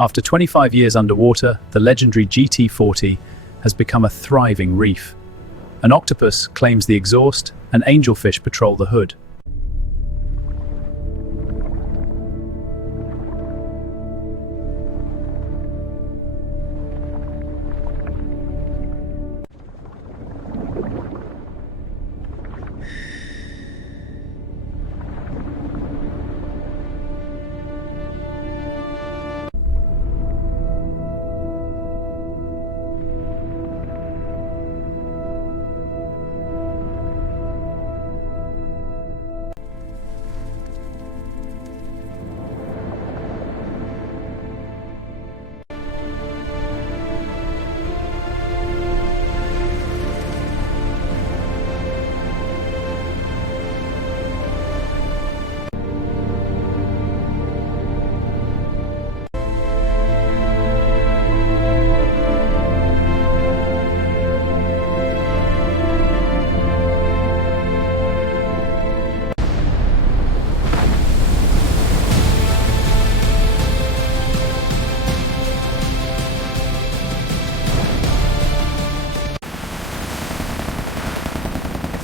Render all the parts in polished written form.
After 25 years underwater, the legendary GT40 has become a thriving reef. An octopus claims the exhaust, and angelfish patrol the hood.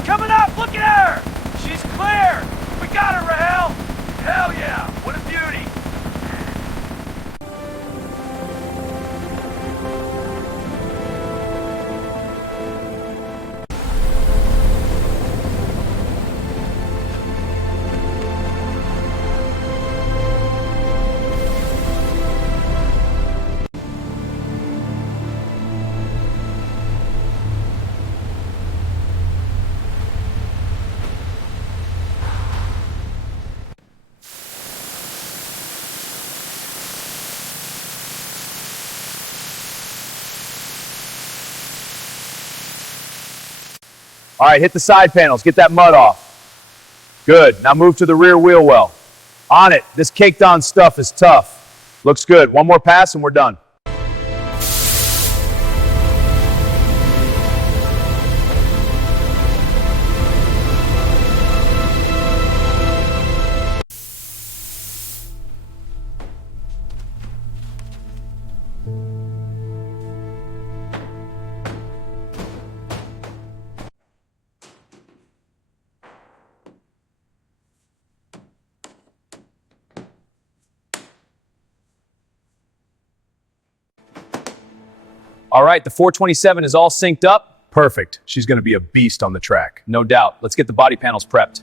Coming up! Look at her! She's clear! We got her, Rahel! Hell yeah! What a beauty! All right, hit the side panels, get that mud off. Good, now move to the rear wheel well. On it, this caked on stuff is tough. Looks good, one more pass and we're done. All right, the 427 is all synced up. Perfect. She's going to be a beast on the track. No doubt. Let's get the body panels prepped.